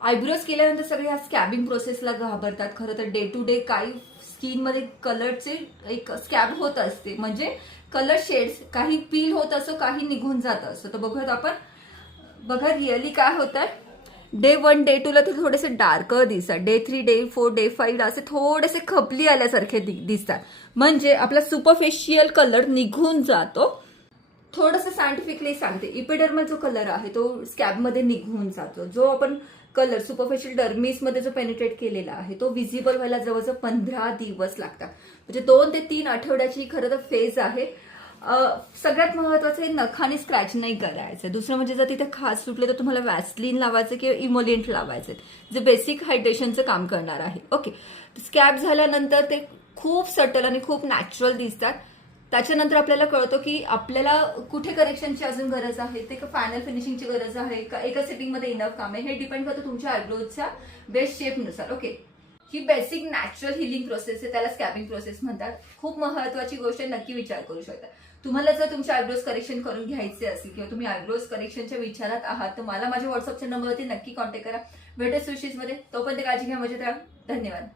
Eyebrows केल्यानंतर सगळे ह्या स्कॅबिंग प्रोसेसला घाबरतात. खरं तर डे टू डे काही स्किनमध्ये कलरचे एक स्कॅब होत असते, म्हणजे कलर शेड्स काही पील होत असो, काही निघून जात असतो. तर बघूयात आपण, बघा रिअली काय होत आहे. डे 1 डे 2 ला ते थोडेसे डार्क दिसतात, डे 3 डे 4 डे 5 असे थोडेसे खपली आल्यासारखे दिसतात, म्हणजे आपला सुपरफेशियल कलर निघून जातो. थोडंसं सायंटिफिकली सांगते, इपिडर्मल जो कलर आहे तो स्कॅबमध्ये निघून जातो. जो आपण कलर सुपरफिशियल डर्मिसमध्ये जो पेनिट्रेट केलेला आहे तो व्हिजिबल व्हायला जवळजवळ 15 दिवस लागतात, म्हणजे 2 ते 3 आठवड्याची खरं तर फेज आहे. सगळ्यात महत्वाचं आहे नखाने स्क्रॅच नाही करायचं. दुसरं म्हणजे जर तिथे खाज सुटले तर तुम्हाला वॅसलिन लावायचं किंवा इमोलियंट लावायचे, जे बेसिक हायड्रेशनचं काम करणार आहे. ओके, स्कॅब झाल्यानंतर ते खूप सटल आणि खूप नॅचरल दिसतात. त्याच्यानंतर आपल्याला कळतं की आपल्याला कुठे करेक्शनची अजून गरज आहे, ते फायनल फिनिशिंगची गरज आहे का, एका सेटिंगमध्ये इनफ काम आहे, हे डिपेंड करतं तुमच्या आयब्रोजच्या बेस्ट शेपनुसार. ओके, ही बेसिक नॅचरल हिलिंग प्रोसेस आहे, त्याला स्कॅबिंग प्रोसेस म्हणतात. खूप महत्वाची गोष्ट आहे, नक्की विचार करू शकता. तुम्हाला जर तुमचे आयब्रोज करेक्शन करून घ्यायचे असेल किंवा तुम्ही आयब्रोज करेक्शनच्या विचारात आहात तर मला माझ्या व्हॉट्सअपच्या नंबरवरती नक्की कॉन्टॅक्ट करा. भेटू सुशिसमध्ये. तोपर्यंत काळजी घ्या, मजेत राहा. धन्यवाद.